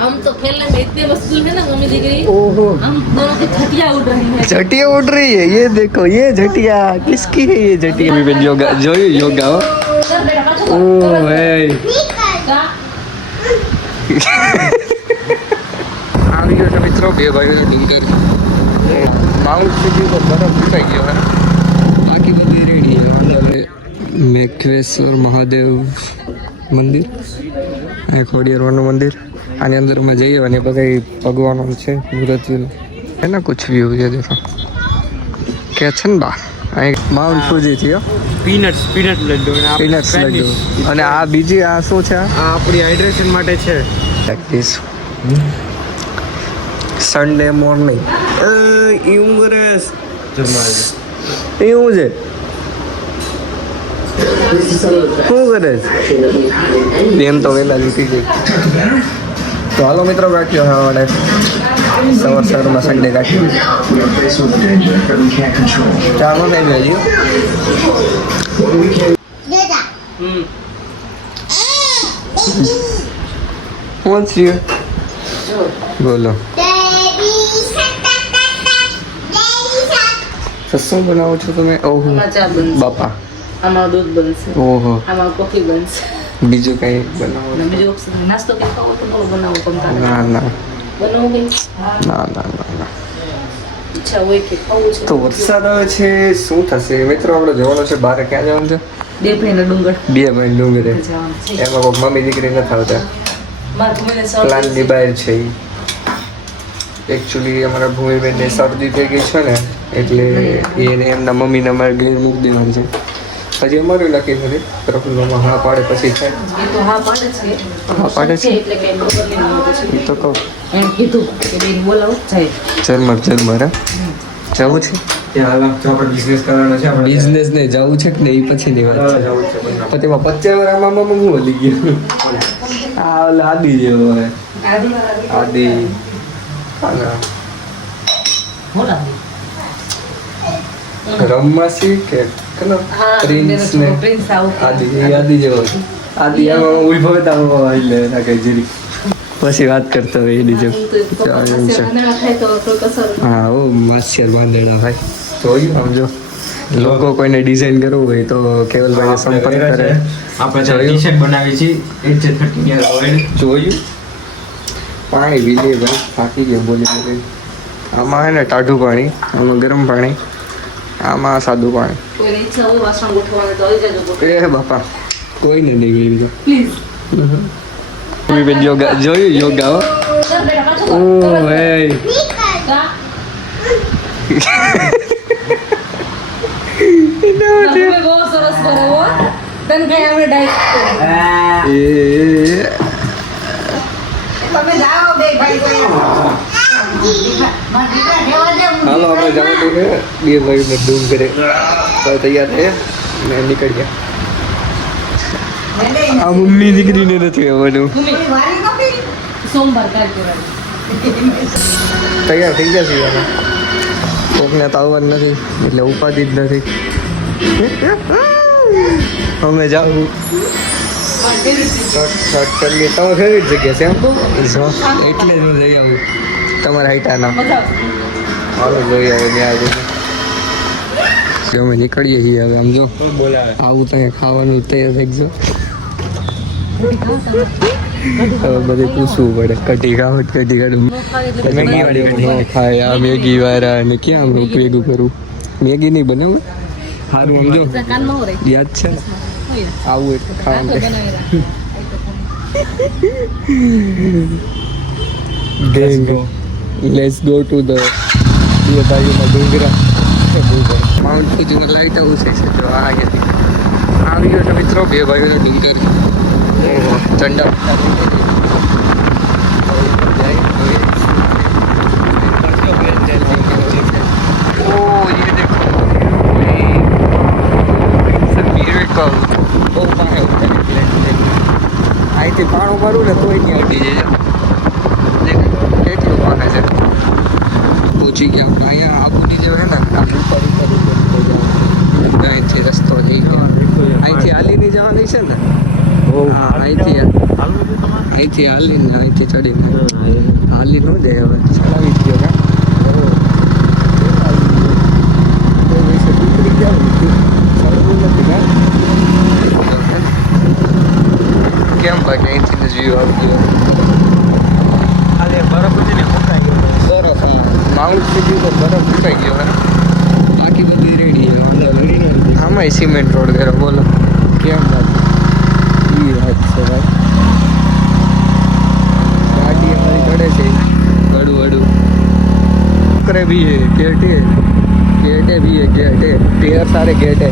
हम तो खेलने में इतने मशगूल है ना मम्मी दीदी, ओहो हम दोनों की छटिया उड़ रही है। झटिया उड़ रही है, ये देखो ये झटिया किसकी है ये झटिया? मैं योगा जो योगा ओ भाई આવી ગયો છે મિત્રો બે ભાઈઓનો ડુંગર માઉન્ટ ફુજી તો બરફ ઉઠાઈ ગયો હે બાકી બધી રેડી છે મેઘેશ્વર મહાદેવ મંદિર આ ખોડિયારવાનું મંદિર આની અંદર में જઈએ અને બધા ભગવાનનો છે મૂર્તિઓ એના कुछ व्यू છે देखो કે છે ને બા આ માઉન્ટ ફુજી છે પીનટ લડ્ડુ પીનટ્સ લડ્ડુ અને આ બીજી આ શું છે આ આપણી હાઇડ્રેશન માટે છે પ્રેક્ટિસ સન્ડે મોર્નિંગ એવું કરે એવું છે શું કરે બેન તો વહેલા જીતી ગઈ તો હાલો મિત્રો રાખ્યો હા વડે સવારમાં સન્ડે કાઢ્યો ચાલો કઈ ગઈ What's you? બોલો શું બનાવો છો તમે? ઓહો બાપા આમાં દૂધ બનશે, ઓહો આમાં કોફી બનશે, બીજું કઈ બનાવો છો? બીજું નાસ્તો કે ખાવો તો બોલો બનાવો તમતારે ના ના બનાવો કે ના ના ના ના ઈચ્છા હોય કે ખાવું છે તો વરસાદ આવે છે શું થશે મિત્રો? આપણે જવાનું છે બહાર. ક્યાં જવાનું છે? બે ભાઈના ડુંગર બે ભાઈ ડુંગરે જવાનું છે. એમાં કોઈ મમ્મી દીકરી નથી આવતા મારા ભૂમિને પ્લાનની બહાર છે એકચ્યુઅલી અમારા ભૂમિબેનને શરદી થઈ ગઈ છે ને એટલે એને એમના મમ્મીને અમારે ઘેર મૂકી દેવાનું છે. હજી અમારું નક્કી નથી પ્રફુલ્લમાં હા પાડે પછી થાય. એ તો હા પાડે છે, હા પાડે છે એટલે કે ખબર નહીં હોય પછી એ તો કહું એમ કીધું કે બેન બોલાવો જાય જરમર હે જવું છે બિઝનેસ કરવાનો છે આપણે બિઝનેસ ને જવું છે કે નહીં એ પછીની વાત છે. તો તેમાં 50 વાર આમાં હું બોલી ગયો આ ઓલા આદિ જેવો હોય આદિ રમવાસી કે પ્રિન્સ ને આદિ એ આદિ જેવો છે. આદિ આમાં ઉભો હતા એટલે નાખે જીરી પછી વાત કરતો હોય એની જેમ હા ઓ માસ્ટર બાંધેડા ભાઈ જોયું આમ જો લોકો કોઈને ડિઝાઇન કરવું હોય તો કેવલભાઈને સંપર્ક કરે. આપણે ટી-શર્ટ બનાવી છે જોયું પાણી પી લે ભાઈ થાકી ગયો બોલી બોલી. આમાં હે ને ટાઢું પાણી, આમાં ગરમ પાણી, આમાં સાદું પાણી. કોઈને ઈચ્છા હોય વાસણ ગોઠવવાની તો આવી જજો એ બાપા કોઈને નહીં ગઈ પ્લીઝ. બેન યોગા જોયું યોગા ઓ ભાઈ બહુ સરસ કરે હો તને કઈ આપણે ડાયટ તમે જાઓ બે ભાઈ હાલો આપણે જવાનું છે બે ભાઈને ડુંગરે તો તૈયાર થયા ને નીકળી ગયા. આ મમ્મી દીકરીને નથી આવવાનું. સોમવાર કાલ તૈયાર થઈ ગયા છીએ અમે. કોકને તો આવવાનું નથી એટલે ઉપાધિ જ નથી. અમે જાઉં શર્ટ કરી લઈએ. તમારી ફેવરેટ જગ્યા છે એમ એટલે જ હું જઈ આવું તમારા હાઈટાના. હાલો જોઈ આવે ત્યાં અમે નીકળીએ છીએ હવે. આમ જો આવું ત્યાં ખાવાનું તૈયાર થઈ ગયો. હવે બધે પૂછવું પડે કઢી ખાવ કઢી કાઢું મેગી વાળી ખાય આ મેગી વાળા અને ક્યાં આમ ભેગું કરું મેગી નહીં બનાવું સારું સમજો યાદ છે ને આવું એટલે ખાવાનું. લેટ્સ ગો ટુ ધ બે ભાઈઓના ડુંગરા માઉન્ટ ફુજીમાં લાઈટ આવું છે તો આ અહીંયાથી આવી ગયો છે મિત્રો બે ભાઈઓનો ડુંગર ઠંડા અહીંથી પાણું ભરું ને તોય ત્યાં અડી જાય કેટલું પાને છે. પહોંચી ગયા આપણે અહીંયા આબુની જે હોય ને ઉપર અહીંથી રસ્તો થઈ ગયો. અહીંથી હાલીની જવાની છે ને અહીંથી અહીંથી હાલીને અહીંથી ચડીને હાલી ન દે હવે ચડાવી જ ગયો કા કેમ બાકી અહીંથી જ વ્યૂ આવતું બરફ છે ને મુકાઈ ગયો બરફ માઉન્ટ ફુજી તો બરફ મુકાઈ ગયો હે બાકી બધી રેડી છે આમાં સિમેન્ટ રોડ કર્યો બોલો કેમ બાકી એ વાત છે ભાઈ गाड़ी हमारी खड़े थे बड़ू बड़ू करे भी है गेट भी है गेट है ढेर सारे गेट है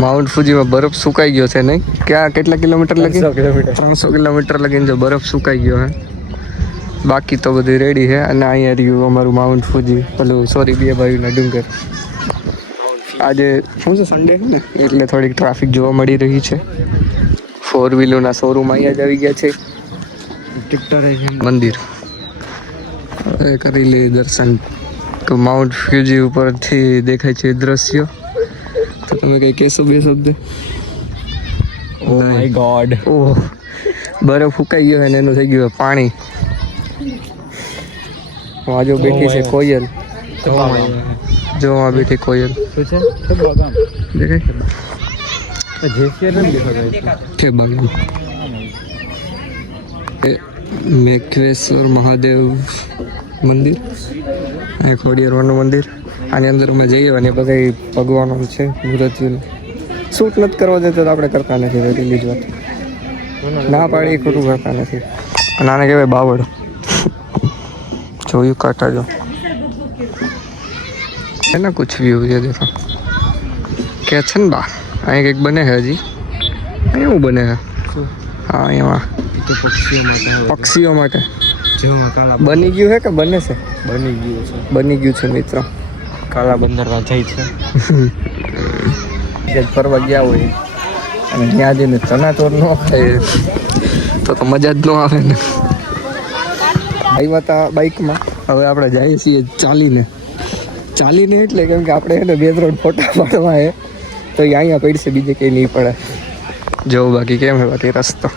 माउंट फुजी में बर्फ सुकाई गयो છે નહીં क्या કેટલા કિલોમીટર લગી 300 કિલોમીટર લગીને જો બરફ સુકાઈ ગયો હે બાકી તો બધું રેડી છે અને અહીંયા રહ્યું અમારું માઉન્ટ ફુજી પેલું સોરી બે ભાઈના ડુંગર આજે શું છે સન્ડે છે ને એટલે થોડીક ટ્રાફિક જોવા મળી રહી છે 4 વ્હીલરના શોરૂમ અહીંયા જ આવી ગયા છે મંદિર હવે કરી લે દર્શન તો માઉન્ટ ફ્યુજી ઉપરથી દેખાય છે દ્રશ્ય તો તમે કઈ કહેશો બે શબ્દ ઓ માય ગોડ ઓહ બરફ ફૂંકાઈ ગયો અને એનું થઈ ગયું પાણી વાજો બેઠી છે કોયલ જો આ બેઠી કોયલ શું છે દેખાય જેસીઆર ને દેખાય છે બાગુ મેઘેશ્વર મહાદેવ મંદિર અહીં ખોડિયારવાનું મંદિર આની અંદર અમે જઈએ અને બધા ભગવાનો છે મૂર્તિઓ શૂટ નથી કરવા દેતા તો આપણે કરતા નથી પેલી જ વાત ના પાડી ખોટું કરતા નથી અને આને કહેવાય બાવળ જોયું કાંટા જો है ना कुछ व्यू ये देखो क्या છે ને બા અહીં કંઈક બને છે હજી એવું બને છે હા એમાં તો પક્ષીઓ માટે પક્ષીઓ માટે જેમાં કાલા બની ગયું છે કે બને છે બની ગયું છે બની ગયું છે મિત્રો કાલા બંદરમાં જાય છે જે ફરવા ગયા હોય અને ત્યાં જઈને ચણાચોર ન ખાય તો મજા જ ન આવે ને આવ્યા હતા બાઇકમાં હવે આપણે જઈએ છીએ ચાલીને એટલે કેમ કે આપણે એને 2-3 ફોટા પાડવા હે તો એ અહીંયા પડશે બીજે કંઈ નહીં પડે જવું બાકી કેમ હે બાકી રસ્તો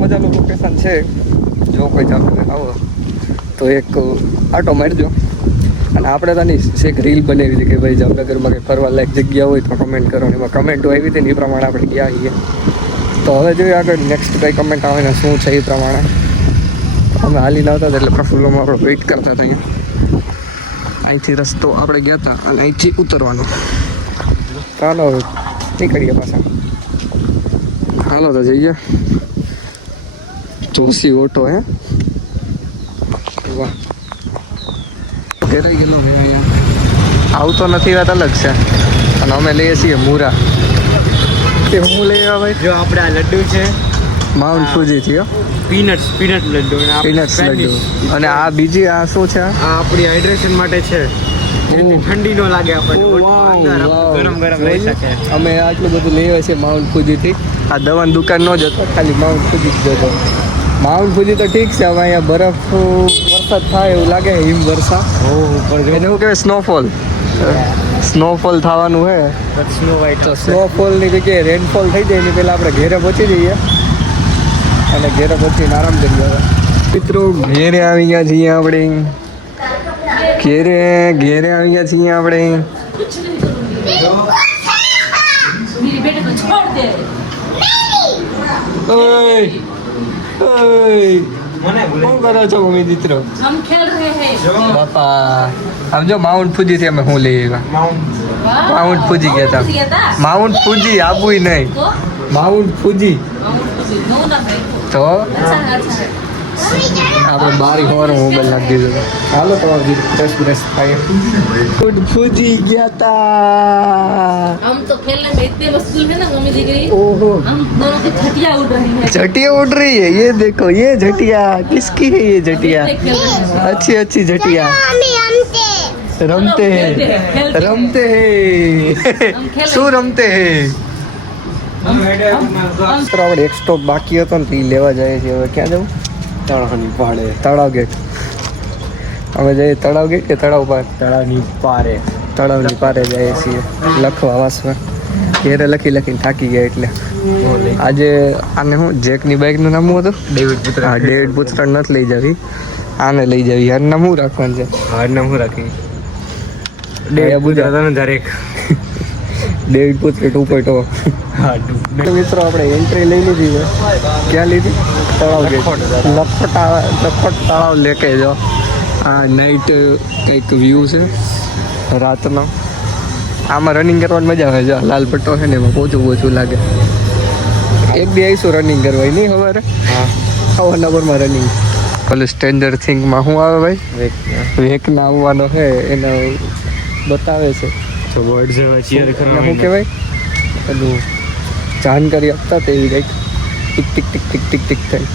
મજાનું લોકેશન છે જો કોઈ જામનગર આવો તો એક આટો મારજો અને આપણે તાની એક રીલ બનાવી હતી કે ભાઈ જામનગરમાં કંઈ ફરવા લાયક જગ્યા હોય તો કમેન્ટ કરો એમાં કમેન્ટો આવી હતી ને એ પ્રમાણે આપણે ગયા છીએ તો હવે જોઈએ આગળ નેક્સ્ટ કંઈ કમેન્ટ આવે ને શું છે એ પ્રમાણે અમે હાલીને આવતા હતા એટલે પ્રફુલ્લોમાં આપણે વેઇટ કરતા હતા અહીંયા અહીંથી રસ્તો આપણે ગયા હતા અને અહીંથી ઉતરવાનો ચાલો હવે નીકળીએ પાછા હાલો તો જઈએ જોશી ઓટો હે વાહ ઘેરાઈ ગયેલો મેં અહીંયા આવતો નથી વાત અલગ છે અને અમે લઈએ છીએ મૂરા તે હું લઈ આવ્યા ભાઈ જો આપણે આ લડ્ડુ છે માઉન્ટ ફુજી થી પીનટ લડ્ડુ અને આ પીનટ્સ લડ્ડુ અને આ બીજી આ શું છે આ આપણી હાઇડ્રેશન માટે છે જેથી ઠંડી ન લાગે આપણને અંદર ગરમ રહી શકે અમે આટલું બધું લઈએ છીએ માઉન્ટ ફુજી થી આ દવાની દુકાન ન જતો ખાલી માઉન્ટ ફુજી જ જતો માઉન્ટ ફુજી તો ઠીક છે હવે અહીંયા બરફ વરસાદ થાય એવું લાગે હિમ વર્ષા એને એવું કહેવાય સ્નોફોલ થવાનું હે સ્નો વ્હાઇટ તો સ્નોફોલની જગ્યાએ રેનફોલ થઈ જાય એની પહેલાં આપણે ઘેરે પહોંચી જઈએ અને ઘેરે પહોંચીને આરામ કરીએ હવે મિત્રો ઘેરે આવી ગયા છીએ આપણે ઘેરે આવી ગયા છીએ આપણે मेरी बेटे को छोड़ दे ઓય મને શું કરો છો મમ્મી દીકરો हम खेल रहे हैं બાપા આમ જો માઉન્ટ ફુજી થી અમે હું લઈ આવ્યા માઉન્ટ ફુજી ગયા હતા था માઉન્ટ ફુજી આબુય નહીં तो માઉન્ટ ફુજી नो ना भाई તો अच्छा है આપણે બારી હોવાનું મોબાઈલ નાખી દીધો ચાલો તમારે બ્રશ થાય ગુડ ફુજી ગયા તા हम तो खेलने में इतने मशगूल है ना मम्मी दीदी ओहो हम दोनों की छटिया उड़ रही है झटिया उड़ रही है ये देखो ये झटिया किसकी है ये झटिया खेल रहे हैं अच्छी अच्छी झटिया रमते हैं रमते हैं શું રમતે હે આપણે એક સ્ટોપ બાકી હતો ને તો એ લેવા જઈએ છીએ હવે ક્યાં જવું તળાવની પાડે તળાવ ગેટ અમે જઈએ તળાવ ગેટ કે તળાવ પાર તળાવની પારે તળાવની પારે જઈએ છીએ લખવા વાસવા ઘેરે લખીને થાકી ગયા એટલે આજે આને શું જેકની બાઇકનું નામ શું હતું? ડેવિડ પુત્ર. હા, ડેવિડ પુત્ર નથી લઈ જવી, આને લઈ જવી. આનું નામ શું રાખવાનું છે? હાર નામ શું રાખી? ડેવિડ પુત્ર. દરેક ડેવિડ પુત્ર 2.0. હા મિત્રો આપણે એન્ટ્રી લઈ લીધી છે. ક્યાં લીધી? તળાવ ગેટ. લખોટ તળાવ લેકે જો. આ નાઇટ કંઈક વ્યૂ છે રાતનો. આમાં રનિંગ કરવાની મજા આવે છે. લાલ પટ્ટો છે ને એમાં પોચું લાગે. એક બી આવીશું રનિંગ કરવા નહીં સવારે. હા અવારનવારમાં રનિંગ. પેલું સ્ટ્રેન્જર થિંગમાં શું આવે ભાઈ? વેકના આવવાનો છે એને બતાવે છે. તો વર્ડ જેવા ચીયર એને શું કહેવાય? પેલું જાણકારી આપતા તે એવી કંઈક tick tick tick tick tick tick થાય.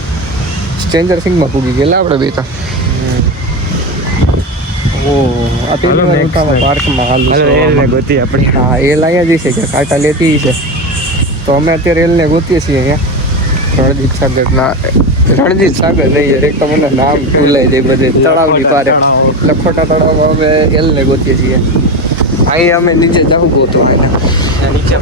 સ્ટ્રેન્જર થિંગમાં પૂગી ગયેલા આપણે બે તો. આ પેલી વાર ઉઠાવા પાર્કમાં હાલું છે. ગોતી આપણી. હા, એલ અહીંયા જ છે કે કાંટા લેતી છે. તો અમે અત્યારે એલને ગોતીએ છીએ અહીંયા રણજીત સાગર નહીં, એક તો મને નામ ભૂલાઈ જાય બધે. તળાવની પારે લખોટા તળાવમાં અમે એલને ગોતીએ છીએ. અહીંયા અમે નીચે જવું ગોતો એને નીચે